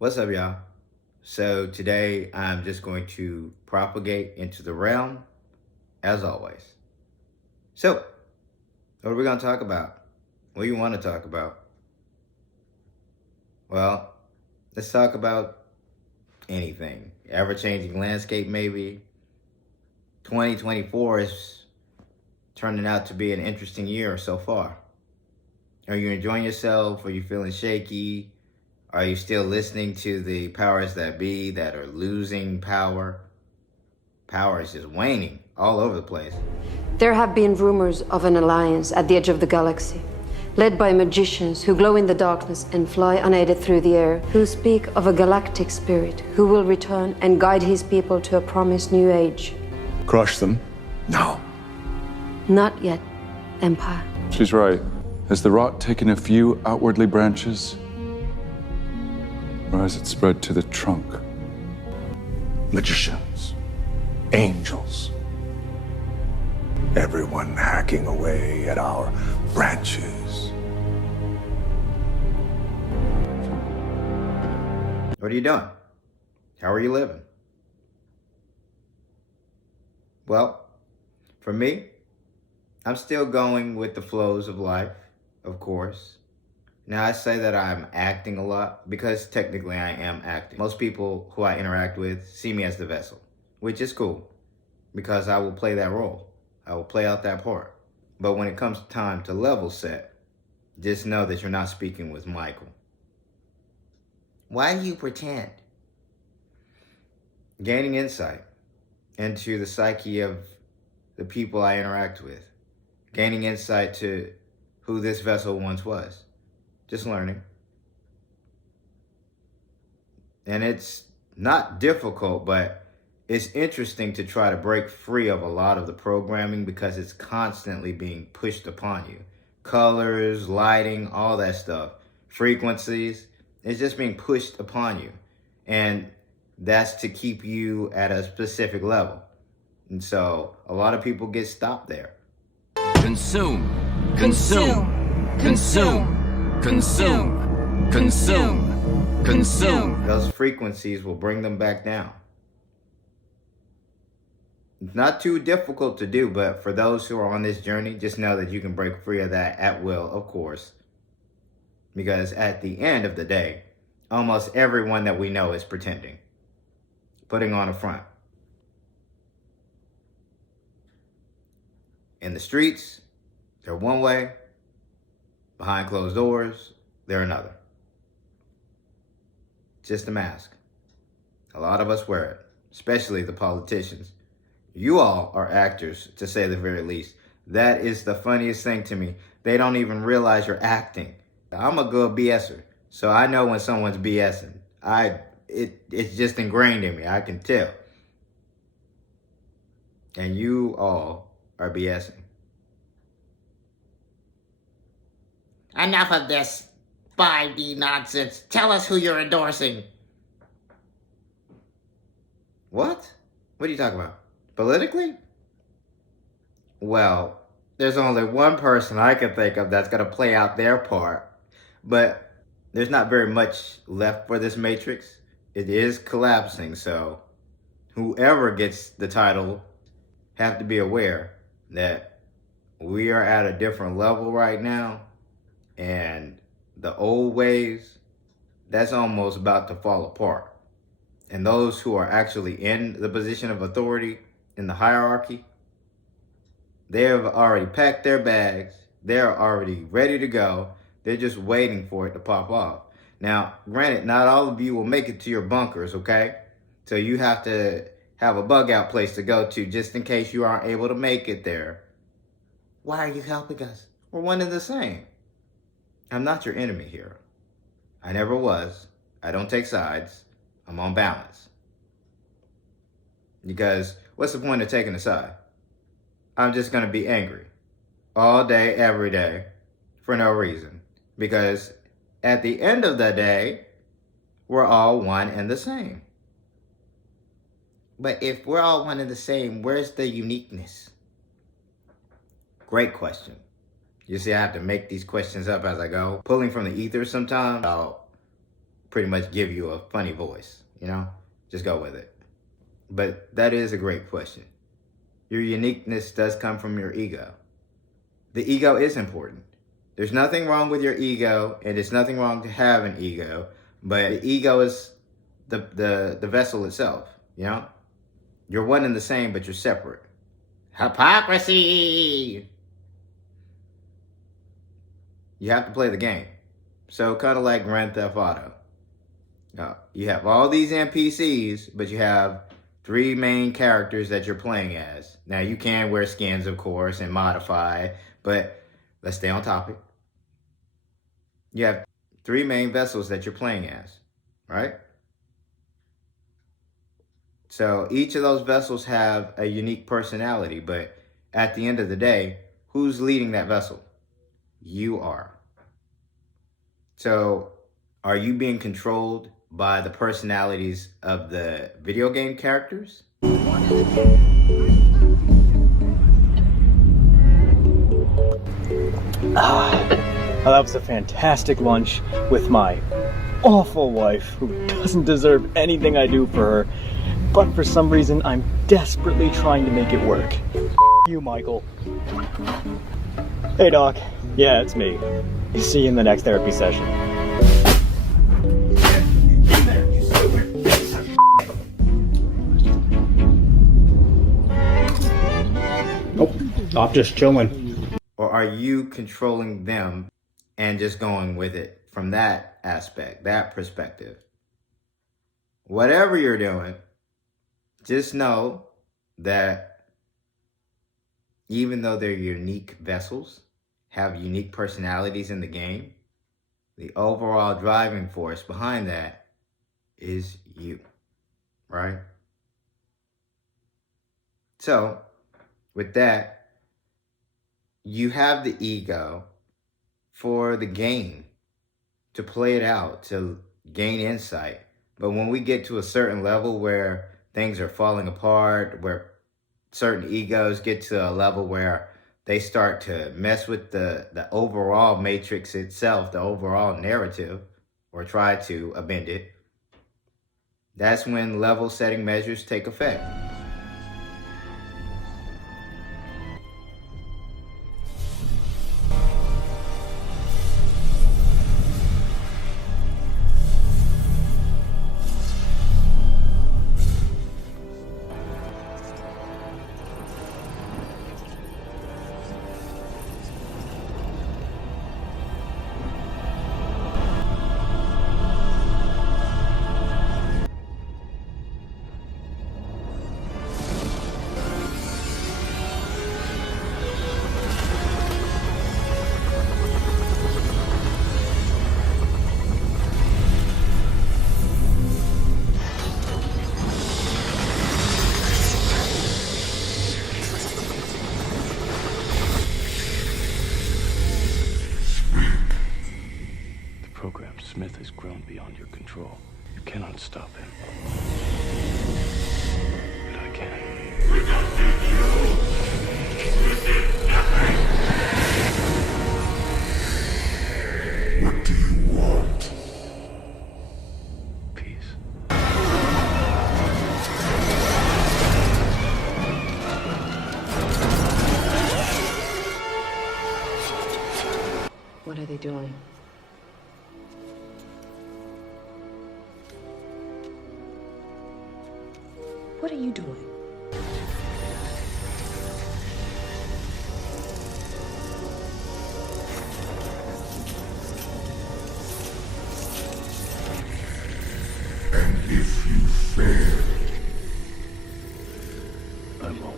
What's up, y'all? So today I'm just going to propagate into the realm, as always. So, what are we going to talk about? What do you want to talk about? Well, let's talk about anything. Ever-changing landscape, maybe. 2024 is turning out to be an interesting year so far. Are you enjoying yourself? Are you feeling shaky? Are you still listening to the powers that be that are losing power? Power is just waning all over the place. There have been rumors of an alliance at the edge of the galaxy, led by magicians who glow in the darkness and fly unaided through the air, who speak of a galactic spirit who will return and guide his people to a promised new age. Crush them? No. Not yet, Empire. She's right. Has the rot taken a few outwardly branches? Or has it spread to the trunk? Magicians. Angels. Everyone hacking away at our branches. What are you doing? How are you living? Well, for me, I'm still going with the flows of life, of course. Now, I say that I'm acting a lot because technically I am acting. Most people who I interact with see me as the vessel, which is cool because I will play that role. I will play out that part. But when it comes time to level set, just know that you're not speaking with Michael. Why do you pretend? Gaining insight into the psyche of the people I interact with. Gaining insight to who this vessel once was. Just learning. And it's not difficult, but it's interesting to try to break free of a lot of the programming because it's constantly being pushed upon you. Colors, lighting, all that stuff. Frequencies, it's just being pushed upon you. And that's to keep you at a specific level. And so a lot of people get stopped there. Consume, consume, consume. Consume, consume, consume. Those frequencies will bring them back down. It's not too difficult to do, but for those who are on this journey, just know that you can break free of that at will, of course. Because at the end of the day, almost everyone that we know is pretending, putting on a front. In the streets, they're one way. Behind closed doors, they're another. Just a mask. A lot of us wear it, especially the politicians. You all are actors, to say the very least. That is the funniest thing to me. They don't even realize you're acting. I'm a good BSer, so I know when someone's BSing. It's just ingrained in me, I can tell. And you all are BSing. Enough of this 5D nonsense. Tell us who you're endorsing. What? What are you talking about? Politically? Well, there's only one person I can think of that's going to play out their part. But there's not very much left for this matrix. It is collapsing, so whoever gets the title have to be aware that we are at a different level right now. And the old ways, that's almost about to fall apart. And those who are actually in the position of authority in the hierarchy, they have already packed their bags. They're already ready to go. They're just waiting for it to pop off. Now, granted, not all of you will make it to your bunkers, okay? So you have to have a bug out place to go to just in case you aren't able to make it there. Why are you helping us? We're one and the same. I'm not your enemy here. I never was. I don't take sides. I'm on balance. Because what's the point of taking a side? I'm just going to be angry all day, every day, for no reason. Because at the end of the day, we're all one and the same. But if we're all one and the same, where's the uniqueness? Great question. You see, I have to make these questions up as I go. Pulling from the ether sometimes about pretty much give you a funny voice, you know? Just go with it. But that is a great question. Your uniqueness does come from your ego. The ego is important. There's nothing wrong with your ego, and there's nothing wrong to have an ego, but the ego is the vessel itself, you know? You're one and the same, but you're separate. Hypocrisy! You have to play the game. So kind of like Grand Theft Auto. You have all these NPCs, but you have 3 main characters that you're playing as. Now you can wear skins, of course, and modify, but let's stay on topic. You have 3 main vessels that you're playing as, right? So each of those vessels have a unique personality, but at the end of the day, who's leading that vessel? You are. So are you being controlled by the personalities of the video game characters? That was a fantastic lunch with my awful wife, who doesn't deserve anything I do for her, but for some reason I'm desperately trying to make it work. You, Michael. Hey, Doc. Yeah, it's me. See you in the next therapy session. Nope, I'm just chilling. Or are you controlling them and just going with it from that aspect, that perspective? Whatever you're doing, just know that even though they're unique vessels, have unique personalities in the game, the overall driving force behind that is you, right? So, with that, you have the ego for the game, to play it out, to gain insight. But when we get to a certain level where things are falling apart, where certain egos get to a level where they start to mess with the overall matrix itself, the overall narrative, or try to amend it, that's when level setting measures take effect. Programmed Smith has grown beyond your control. You cannot stop him. But I can. What do you want? Peace. What are they doing? What are you doing? And if you fail, I won't.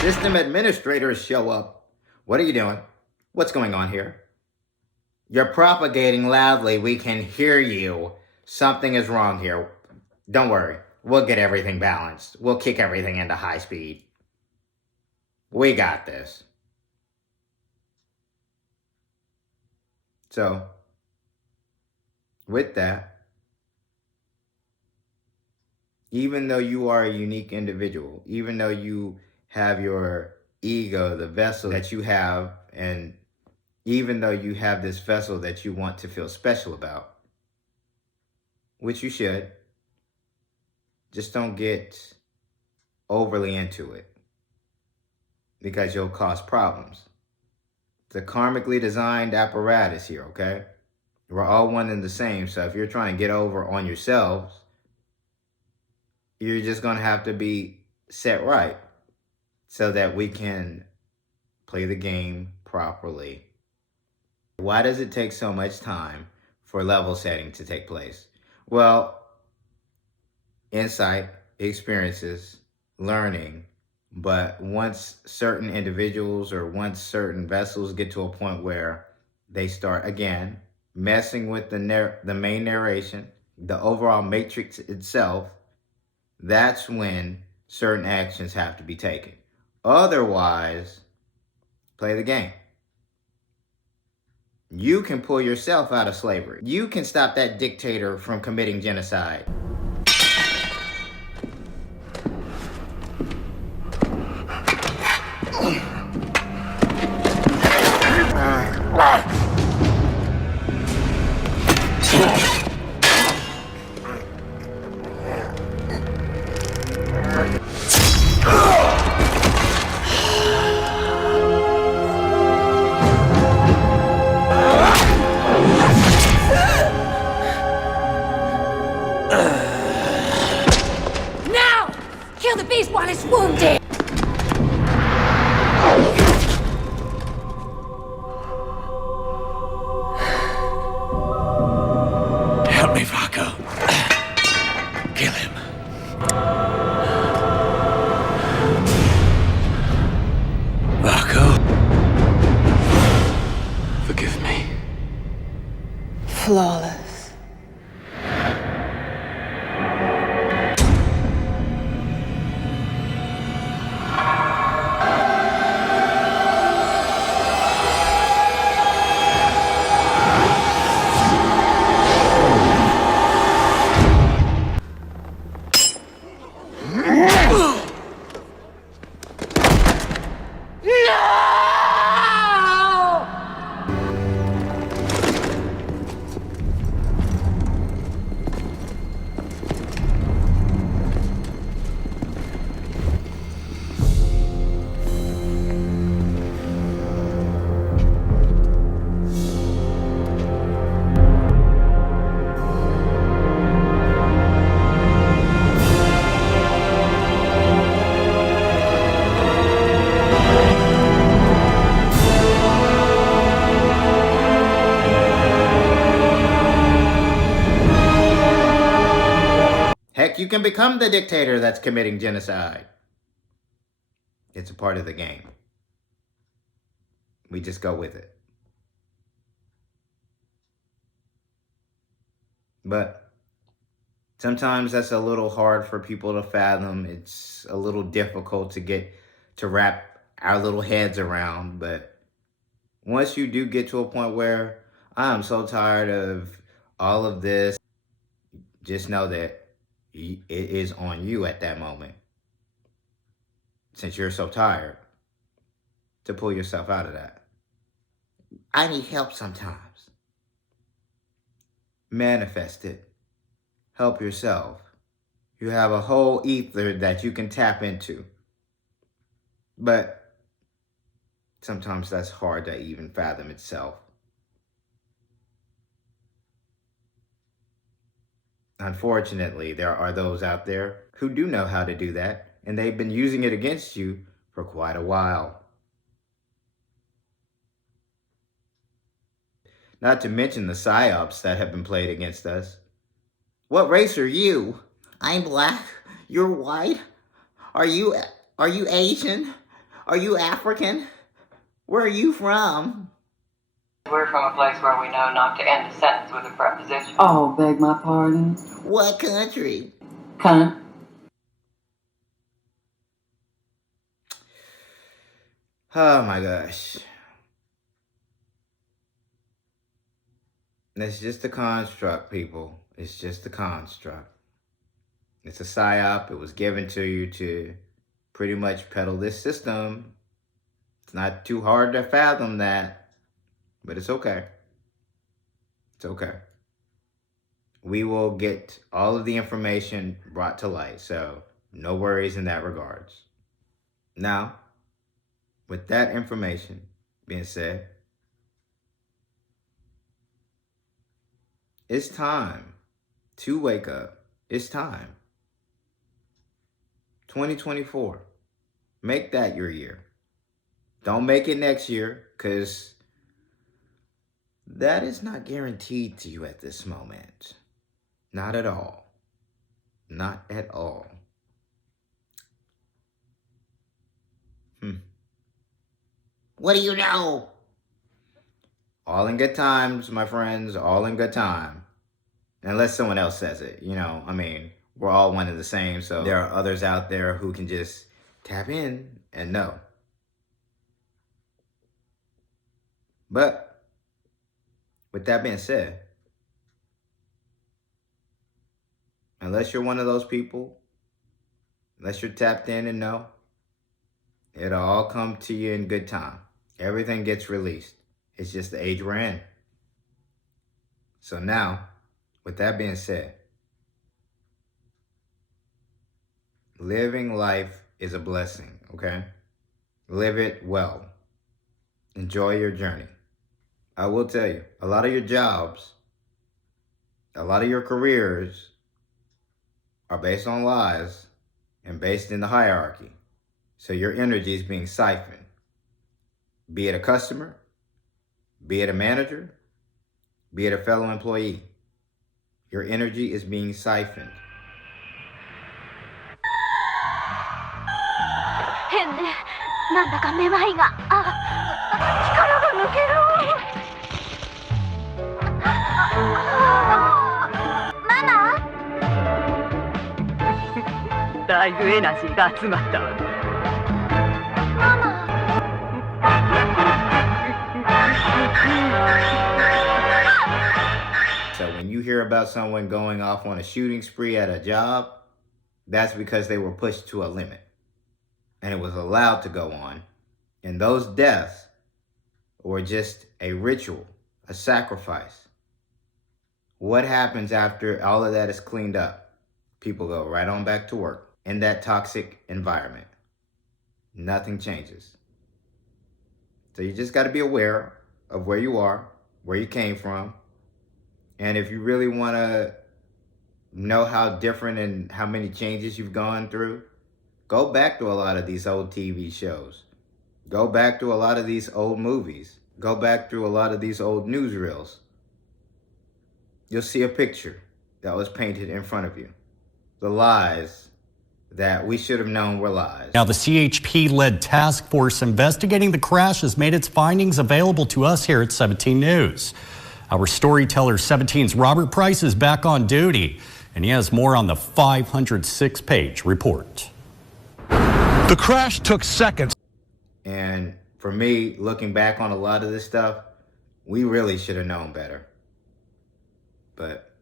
System administrators show up. What are you doing? What's going on here? You're propagating loudly. We can hear you. Something is wrong here. Don't worry. We'll get everything balanced. We'll kick everything into high speed. We got this. So, with that, Even though you are a unique individual, even though you have your ego, the vessel that you have, and even though you have this vessel that you want to feel special about, which you should, just don't get overly into it because you'll cause problems. It's a karmically designed apparatus here, okay? We're all one and the same, so if you're trying to get over on yourselves, you're just going to have to be set right so that we can play the game properly. Why does it take so much time for level setting to take place? Well, insight, experiences, learning, but once certain individuals or once certain vessels get to a point where they start, again, messing with the main narration, the overall matrix itself, that's when certain actions have to be taken. Otherwise, play the game. You can pull yourself out of slavery. You can stop that dictator from committing genocide. Now! Kill the beast while it's wounded! Help me, FAAFO. Kill him. FAAFO. Forgive me. Flawless. Heck, you can become the dictator that's committing genocide. It's a part of the game. We just go with it. But sometimes that's a little hard for people to fathom. It's a little difficult to wrap our little heads around. But once you do get to a point where I'm so tired of all of this, just know that it is on you at that moment, since you're so tired, to pull yourself out of that. I need help sometimes. Manifest it. Help yourself. You have a whole ether that you can tap into. But sometimes that's hard to even fathom itself. Unfortunately, there are those out there who do know how to do that, and they've been using it against you for quite a while. Not to mention the psyops that have been played against us. What race are you? I'm black. You're white. Are you Asian? Are you African? Where are you from? We're from a place where we know not to end a sentence with a preposition. Oh, beg my pardon? What country? Cunt. Oh my gosh. It's just a construct, people. It's just a construct. It's a psyop. It was given to you to pretty much peddle this system. It's not too hard to fathom that, but it's okay. It's okay. We will get all of the information brought to light, so no worries in that regards. Now, with that information being said, it's time to wake up. It's time. 2024. Make that your year. Don't make it next year, because that is not guaranteed to you at this moment. Not at all. Not at all. What do you know? All in good times, my friends. All in good time. Unless someone else says it. You know, I mean, we're all one and the same, so there are others out there who can just tap in and know. But with that being said, unless you're one of those people, unless you're tapped in and know, it'll all come to you in good time. Everything gets released. It's just the age we're in. So now, with that being said, living life is a blessing, okay? Live it well. Enjoy your journey. I will tell you, a lot of your jobs, a lot of your careers are based on lies and based in the hierarchy. So your energy is being siphoned. Be it a customer, be it a manager, be it a fellow employee. Your energy is being siphoned. 変ね。なんだかめまいが。力が抜ける。ママ？だいぶエナジーが集まったわ。ママ。So when you hear about someone going off on a shooting spree at a job, that's because they were pushed to a limit. And it was allowed to go on. And those deaths were just a ritual, a sacrifice. What happens after all of that is cleaned up? People go right on back to work in that toxic environment. Nothing changes. So you just got to be aware of where you are, where you came from. And if you really want to know how different and how many changes you've gone through, go back to a lot of these old TV shows. Go back to a lot of these old movies. Go back through a lot of these old newsreels. You'll see a picture that was painted in front of you. The lies that we should have known were lies. Now, the CHP-led task force investigating the crash has made its findings available to us here at 17 News. Our storyteller 17's Robert Price is back on duty, and he has more on the 506-page report. The crash took seconds. And for me, looking back on a lot of this stuff, we really should have known better. But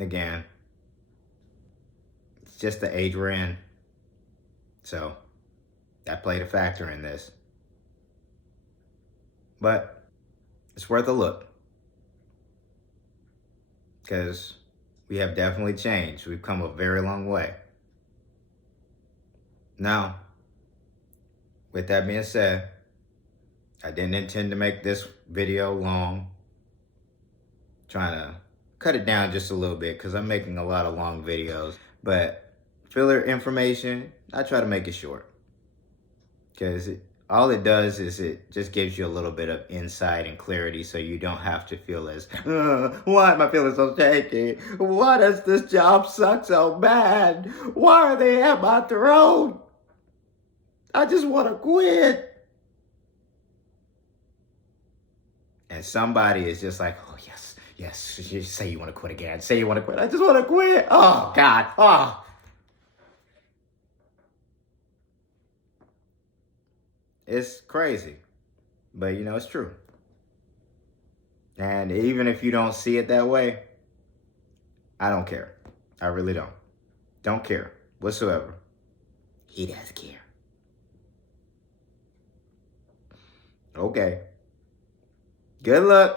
again, it's just the age we're in. So that played a factor in this. But it's worth a look. Because we have definitely changed. We've come a very long way. Now, with that being said, I didn't intend to make this video long. Trying to cut it down just a little bit because I'm making a lot of long videos. But filler information, I try to make it short. Because all it does is it just gives you a little bit of insight and clarity so you don't have to feel as, why am I feeling so shaky? Why does this job suck so bad? Why are they at my throat? I just want to quit. And somebody is just like, oh, yes, you say you want to quit again. Say you want to quit. I just want to quit. Oh, God. Oh. It's crazy. But, you know, it's true. And even if you don't see it that way, I don't care. I really don't. Don't care whatsoever. He does care. Okay. Good luck.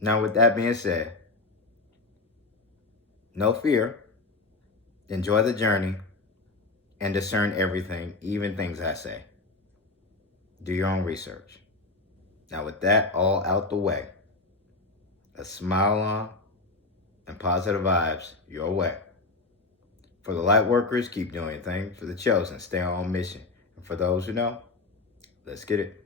Now, with that being said, no fear. Enjoy the journey and discern everything, even things I say. Do your own research. Now, with that all out the way, a smile on and positive vibes your way. For the light workers, keep doing your thing. For the chosen, stay on mission. And for those who know, let's get it.